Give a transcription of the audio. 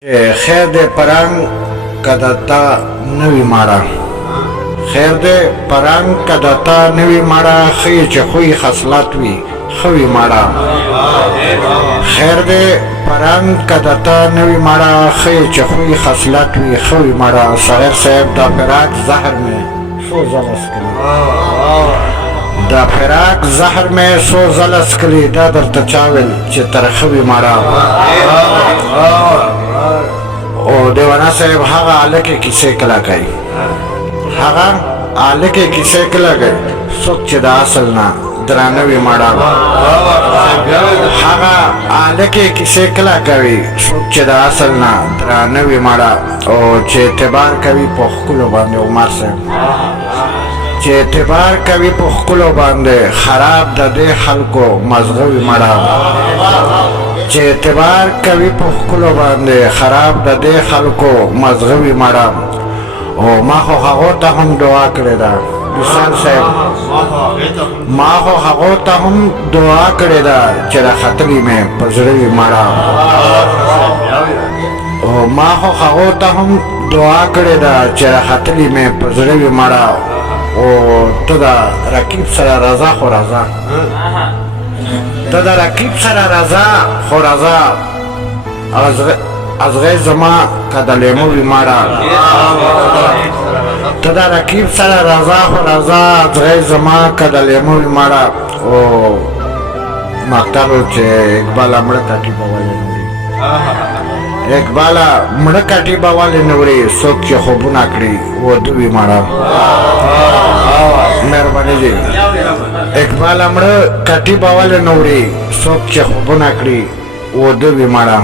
خیر دې پرنګ کدتا نوی ماړه خیر دې پرنګ کدتا نوی ماړه خې چې خوې خصلت وي خوي ماړه خیر دې پرنګ کدتا نوی ماړه خې چې خوې خصلت وي خوي ماړه صغیر صاحب دا فراق زهر میں سو زلس کلی دا فراق زهر میں سو زلس کلی دا درته چاول چې ترخوي ماړه او دیوانا صاحب هغه الکه کیسه کلا کوي هغه الکه کیسه کلا کوي څوک چې د اصل نه درانوي ماړه هغه الکه کیسه کلا کوي څوک چې د اصل نه درانوي ماړه او چې اعتبار کوي په خپل باندې عمر صاحب چې اعتبار کوي په خپل باندې خراب د دې خلکو مزغوي ماړه چې اعتبار کوي په خپلو باندې خراب د دې خلکو مزغوي ماړه او ما خو هغو ته هم دعا کړې ده وصال صاحب ما خو هغو ته هم دعا کړې ده چې راختلي مې په زړه وي ماړه او ما خو هغو ته هم دعا کړې ده چې راختلي مې په زړه وي ماړه او ته د رقیب سره رضا خو رضا ته د رقیب سره رضا خو رضا از غیر زما که د لیمو وي ماړه ته د رقیب سره رضا خو رضا از غیر زما که د لیمو وي ماړه او مکتب چې اقباله مړه کټي به ولې نه وړي اقباله مړه کټي به ولې نه وړي څوک چې خوبونه کړي وده وي ماړه مهرباني دي اقبال امړه کټي باول نوري څوک چې خوبونه کړي وده وي ماړه